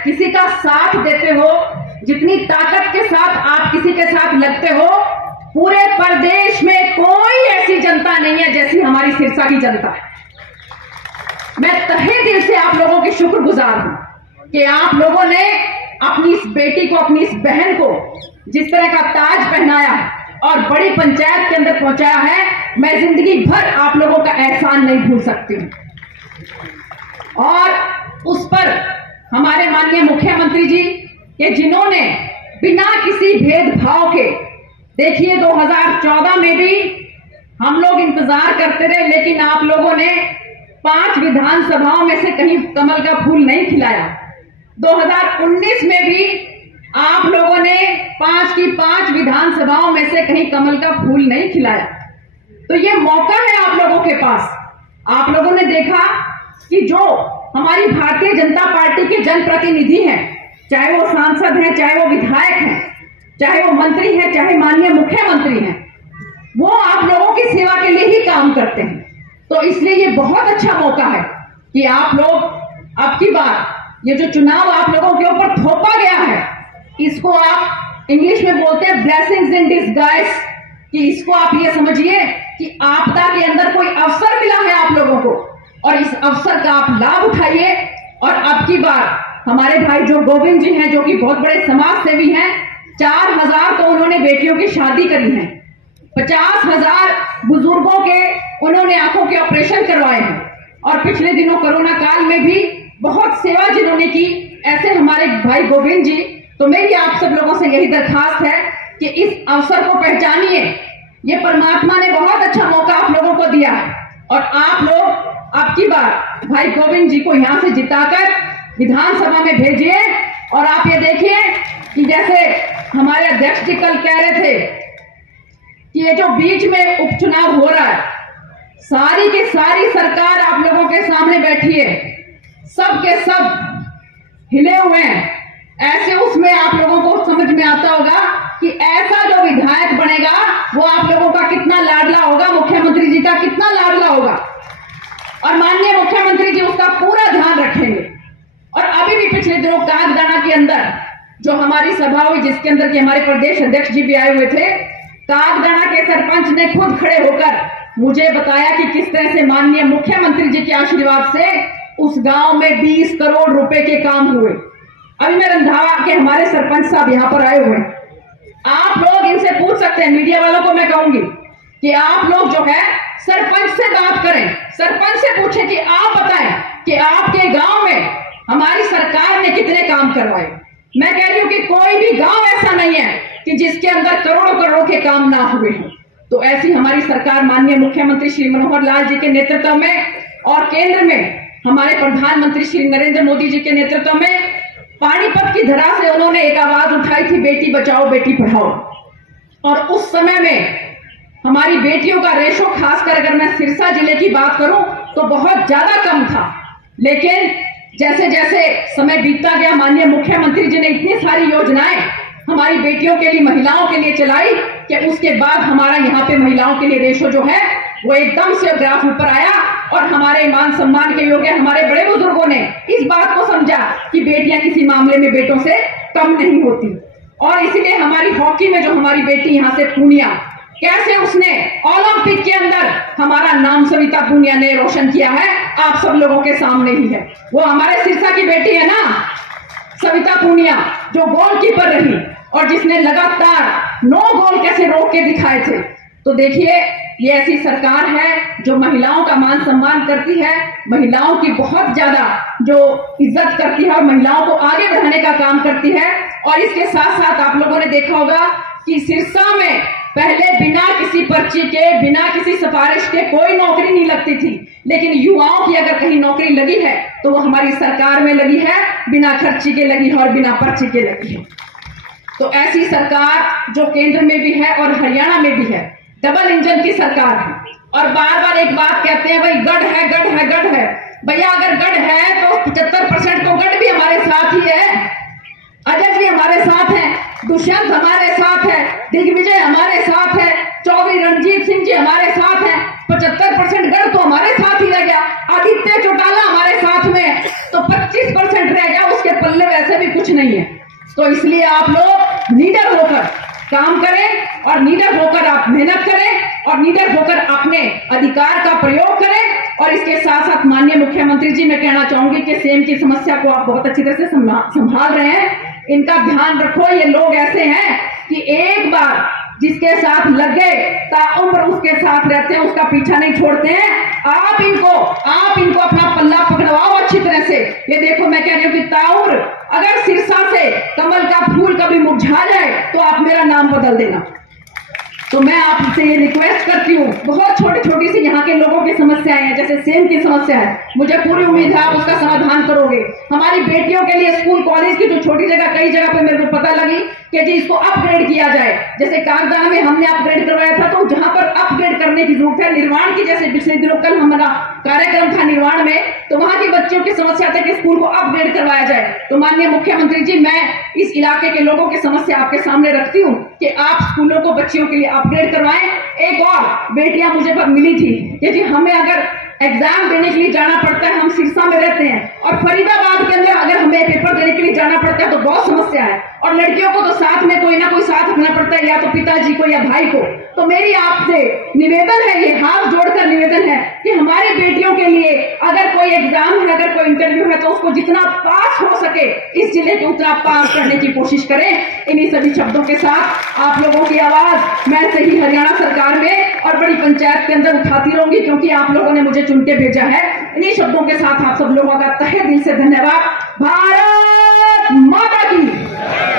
किसी का साथ देते हो, जितनी ताकत के साथ आप किसी के साथ लगते हो, पूरे प्रदेश में कोई ऐसी जनता नहीं है जैसी हमारी सिरसा की जनता है। मैं तहे दिल से आप लोगों की शुक्रगुजार हूं कि आप लोगों ने अपनी इस बेटी को, अपनी इस बहन को जिस तरह का ताज पहनाया और बड़ी पंचायत के अंदर पहुंचाया है, मैं जिंदगी भर आप लोगों का एहसान नहीं भूल सकती हूं। और उस पर हमारे माननीय मुख्यमंत्री जी के जिन्होंने बिना किसी भेदभाव के, देखिए 2014 में भी हम लोग इंतजार करते रहे, लेकिन आप लोगों ने 5 विधानसभाओं में से कहीं कमल का फूल नहीं खिलाया। 2019 में भी आप लोगों ने 5 की 5 विधानसभाओं में से कहीं कमल का फूल नहीं खिलाया। तो ये मौका है आप लोगों के पास। आप लोगों ने देखा कि जो हमारी भारतीय जनता पार्टी के जनप्रतिनिधि हैं, चाहे वो सांसद हैं, चाहे वो विधायक हैं, चाहे वो मंत्री हैं, चाहे माननीय मुख्यमंत्री हैं, वो आप लोगों की सेवा के लिए ही काम करते हैं। तो इसलिए ये बहुत अच्छा मौका है कि आप लोग अब की बार ये जो चुनाव आप लोगों के ऊपर थोपा गया है, इसको आप इंग्लिश में बोलते हैं ब्लेसिंग्स इन डिस्गाइज, कि इसको आप ये समझिए कि आपदा के अंदर कोई अवसर मिला है आप लोगों को, और इस अवसर का आप लाभ उठाइए। और अब की बार हमारे भाई जो गोविंद जी हैं, जो कि बहुत बड़े समाज सेवी हैं, 4000 तो उन्होंने बेटियों की शादी करी है, 50,000 बुजुर्गों के उन्होंने आंखों के ऑपरेशन करवाए हैं, और पिछले दिनों कोरोना काल में भी बहुत सेवा जिन्होंने की, ऐसे हमारे भाई गोविंद जी। तो मेरी आप सब लोगों से यही दरखास्त है कि इस अवसर को पहचानिए। ये परमात्मा ने बहुत अच्छा मौका आप लोगों को दिया है, और आप लोग अब की बार भाई गोविंद जी को यहां से जिताकर विधानसभा में भेजिए। और आप ये देखिए कि जैसे हमारे अध्यक्ष जी कल कह रहे थे कि ये जो बीच में उपचुनाव हो रहा है, सारी की सारी सरकार आप लोगों के सामने बैठी है, सब के सब हिले हुए हैं। ऐसे उसमें आप लोगों को समझ में आता होगा कि ऐसा जो विधायक बनेगा वो आप लोगों का कितना लाडला होगा, मुख्यमंत्री जी का कितना लाडला होगा, और माननीय मुख्यमंत्री जी उसका पूरा ध्यान रखेंगे। और अभी भी पिछले दिनों कागदाना के अंदर जो हमारी सभा हुई, जिसके अंदर के हमारे प्रदेश अध्यक्ष जी भी आए हुए थे, कागदाना के सरपंच ने खुद खड़े होकर मुझे बताया कि किस तरह से माननीय मुख्यमंत्री जी के आशीर्वाद से उस गांव में 20 करोड़ रुपए के काम हुए। अभी मैं रंधावा के हमारे सरपंच साहब यहाँ पर आए हुए हैं, आप लोग इनसे पूछ सकते हैं, मीडिया वालों को मैं कहूंगी कि आप लोग जो है सरपंच से बात करें, सरपंच से पूछें कि आप बताएं कि आपके गांव में हमारी सरकार ने कितने काम करवाए। मैं कह रही हूं कि कोई भी गांव ऐसा नहीं है कि जिसके अंदर करोड़ों करोड़ों के काम ना हुए हों। तो ऐसी हमारी सरकार माननीय मुख्यमंत्री श्री मनोहर लाल जी के नेतृत्व में, और केंद्र में हमारे प्रधानमंत्री श्री नरेंद्र मोदी जी के नेतृत्व में, पानीपत की धरा से उन्होंने एक आवाज उठाई थी, बेटी बचाओ बेटी पढ़ाओ। और उस समय में हमारी बेटियों का रेशो, खासकर अगर मैं सिरसा जिले की बात करूं तो बहुत ज्यादा कम था। लेकिन जैसे जैसे समय बीतता गया, माननीय मुख्यमंत्री जी ने इतनी सारी योजनाएं हमारी बेटियों के लिए, महिलाओं के लिए चलाई कि उसके बाद हमारा यहाँ पे महिलाओं के लिए रेशो जो है वो एकदम से ग्राफ ऊपर आया। और हमारे मान सम्मान के योग्य हमारे बड़े बुजुर्गों ने इस बात को समझा कि बेटियां किसी मामले में बेटों से कम नहीं होती। और इसीलिए हमारी हॉकी में जो हमारी बेटी यहाँ से पूनिया, कैसे उसने ओलंपिक के अंदर हमारा नाम सविता पूनिया ने रोशन किया है, आप सब लोगों के सामने ही है। वो हमारे सिरसा की बेटी है ना, सविता पूनिया, जो गोलकीपर रही और जिसने लगातार 9 गोल कैसे रोक के दिखाए थे। तो देखिए, ये ऐसी सरकार है जो महिलाओं का मान सम्मान करती है, महिलाओं की बहुत ज्यादा जो इज्जत करती है और महिलाओं को आगे बढ़ाने का काम करती है। और इसके साथ साथ आप लोगों ने देखा होगा कि सिरसा में पहले बिना किसी पर्ची के, बिना किसी सिफारिश के कोई नौकरी नहीं लगती थी, लेकिन युवाओं की अगर कहीं नौकरी लगी है तो वो हमारी सरकार में लगी है, बिना खर्ची के लगी है और बिना पर्ची के लगी है। तो ऐसी सरकार जो केंद्र में भी है और हरियाणा में भी है, डबल इंजन की सरकार है। और बार बार एक बात कहते हैं, भाई गढ़ है, गढ़ है, गढ़ है। भैया अगर गढ़ है तो 75% तो गढ़ भी हमारे साथ ही है, अजय जी हमारे साथ हैं, दुष्यंत हमारे साथ है, दिग्विजय हमारे साथ है, चौधरी रणजीत सिंह जी हमारे साथ हैं। 75% गढ़ तो हमारे साथ ही रह गया। आदित्य चौटाला हमारे साथ में, तो 25% रह गया, उसके पल्ले वैसे कुछ नहीं है। तो इसलिए आप लोग निडर होकर काम करें और निडर होकर आप मेहनत करें और निडर होकर अपने अधिकार का प्रयोग करें। और इसके साथ साथ माननीय मुख्यमंत्री जी, मैं कहना चाहूंगी कि सेम की समस्या को आप बहुत अच्छी तरह से संभाल रहे हैं। इनका ध्यान रखो, ये लोग ऐसे हैं कि एक बार जिसके साथ लग गए ताउम्र उसके साथ रहते हैं, उसका पीछा नहीं छोड़ते हैं। आप इनको अपना पल्ला पकड़वाओ अच्छी तरह से। ये देखो, मैं कह रही हूँ कि ताउम्र अगर सिरसा से कमल का फूल कभी मुरझा जाए तो आप मेरा नाम बदल देना। तो मैं आपसे ये रिक्वेस्ट करती हूँ, बहुत छोटी छोटी सी यहाँ के लोगों की समस्याएं हैं, जैसे सेम की समस्या है, मुझे पूरी उम्मीद है आप उसका समाधान करोगे। हमारी बेटियों के लिए स्कूल कॉलेज की जो छोटी जगह, कई जगह पे मेरे को पता लगी कि जी इसको अपग्रेड किया जाए। जैसे कागदाना में हमने अपग्रेड करवाया था, तो जहां पर अपग्रेड करने की जरूरत है, निर्माण की, जैसे पिछले दिनों कल हमारा कार्यक्रम था निर्माण में, तो वहां की बच्चियों की समस्या थी कि स्कूल को अपग्रेड करवाया जाए। तो माननीय मुख्यमंत्री जी, मैं इस इलाके के लोगों की समस्या आपके सामने रखती हूँ कि आप स्कूलों को बच्चियों के लिए अपग्रेड करवाएं। एक और बेटियां मुझे पर मिली थी कि जी हमें अगर एग्जाम देने के लिए जाना पड़ता है, हम सिरसा में रहते हैं और फरीदाबाद के अंदर अगर हमें पेपर देने के लिए जाना पड़ता है तो बहुत समस्या है। और लड़कियों को तो साथ में कोई ना कोई साथ रखना पड़ता है, या तो पिताजी को या भाई को। तो मेरी आपसे निवेदन है, ये हाथ जोड़कर निवेदन है कि हमारी बेटियों के लिए अगर कोई एग्जाम है, अगर कोई इंटरव्यू है, तो उसको जितना पास हो सके इस जिले के उतना पास करने की कोशिश करें। इन्हीं सभी शब्दों के साथ आप लोगों की आवाज मैं से ही हरियाणा सरकार में और बड़ी पंचायत के अंदर उठाती रहूंगी, क्योंकि आप लोगों ने मुझे चुन के भेजा है। इन्हीं शब्दों के साथ आप सब लोगों का तहे दिल से धन्यवाद। भारत माता की।